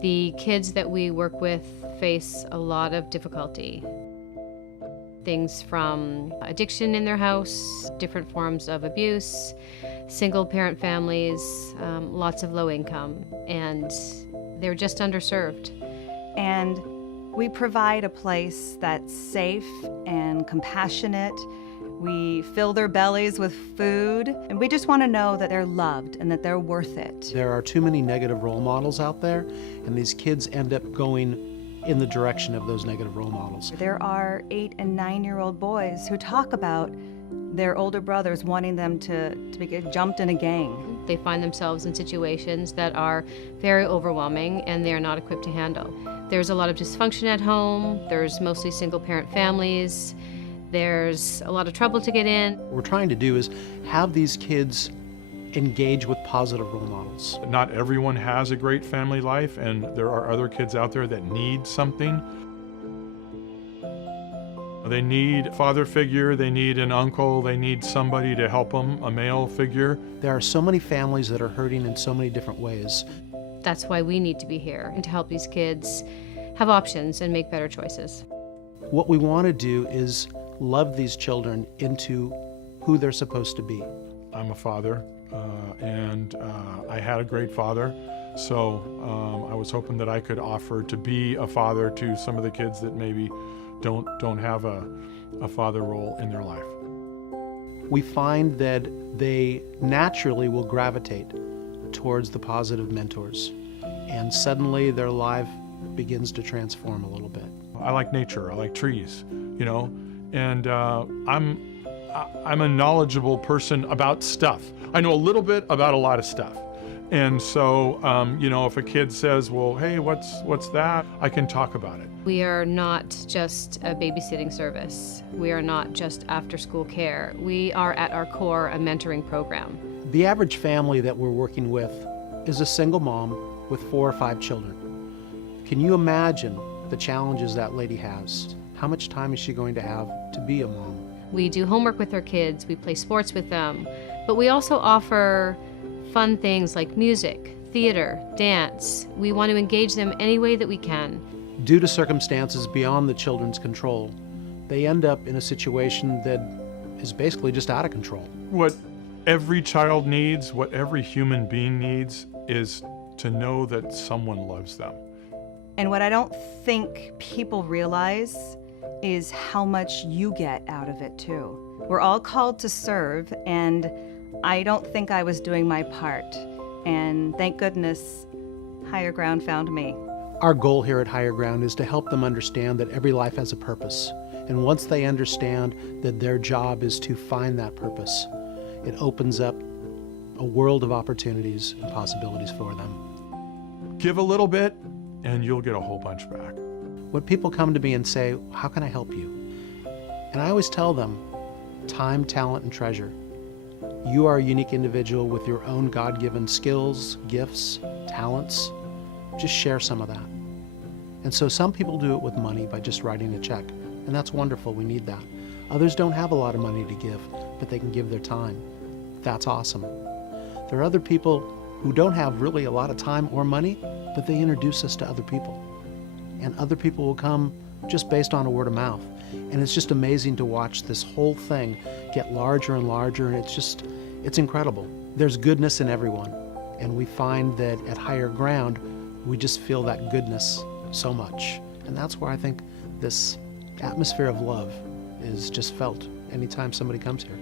The kids that we work with face a lot of difficulty. Things from addiction in their house, different forms of abuse, single parent families, lots of low income, and they're just underserved. And we provide a place that's safe and compassionate. We fill their bellies with food, and we just want to know that they're loved and that they're worth it. There are too many negative role models out there, and these kids end up going in the direction of those negative role models. There are 8- and 9-year-old boys who talk about their older brothers wanting them to get jumped in a gang. They find themselves in situations that are very overwhelming and they're not equipped to handle. There's a lot of dysfunction at home. There's mostly single parent families. There's a lot of trouble to get in. What we're trying to do is have these kids engage with positive role models. Not everyone has a great family life, and there are other kids out there that need something. They need a father figure, they need an uncle, they need somebody to help them, a male figure. There are so many families that are hurting in so many different ways. That's why we need to be here and to help these kids have options and make better choices. What we want to do is love these children into who they're supposed to be. I'm a father, and I had a great father, so I was hoping that I could offer to be a father to some of the kids that maybe don't have a father role in their life. We find that they naturally will gravitate towards the positive mentors, and suddenly their life begins to transform a little bit. I like nature, I like trees, you know, and I'm a knowledgeable person about stuff. I know a little bit about a lot of stuff. And so, you know, if a kid says, well, hey, what's that? I can talk about it. We are not just a babysitting service. We are not just after-school care. We are at our core a mentoring program. The average family that we're working with is a single mom with 4 or 5 children. Can you imagine the challenges that lady has? How much time is she going to have to be a mom? We do homework with our kids, we play sports with them, but we also offer fun things like music, theater, dance. We want to engage them any way that we can. Due to circumstances beyond the children's control, they end up in a situation that is basically just out of control. What every child needs, what every human being needs, is to know that someone loves them. And what I don't think people realize is how much you get out of it too. We're all called to serve, and I don't think I was doing my part. And thank goodness Higher Ground found me. Our goal here at Higher Ground is to help them understand that every life has a purpose. And once they understand that their job is to find that purpose, it opens up a world of opportunities and possibilities for them. Give a little bit, and you'll get a whole bunch back. When people come to me and say, how can I help you? And I always tell them, time, talent, and treasure. You are a unique individual with your own God-given skills, gifts, talents. Just share some of that. And so some people do it with money by just writing a check, and that's wonderful, we need that. Others don't have a lot of money to give, but they can give their time. That's awesome. There are other people who don't have really a lot of time or money, but they introduce us to other people. And other people will come just based on a word of mouth. And it's just amazing to watch this whole thing get larger and larger, and it's incredible. There's goodness in everyone, and we find that at Higher Ground, we just feel that goodness so much. And that's where I think this atmosphere of love is just felt anytime somebody comes here.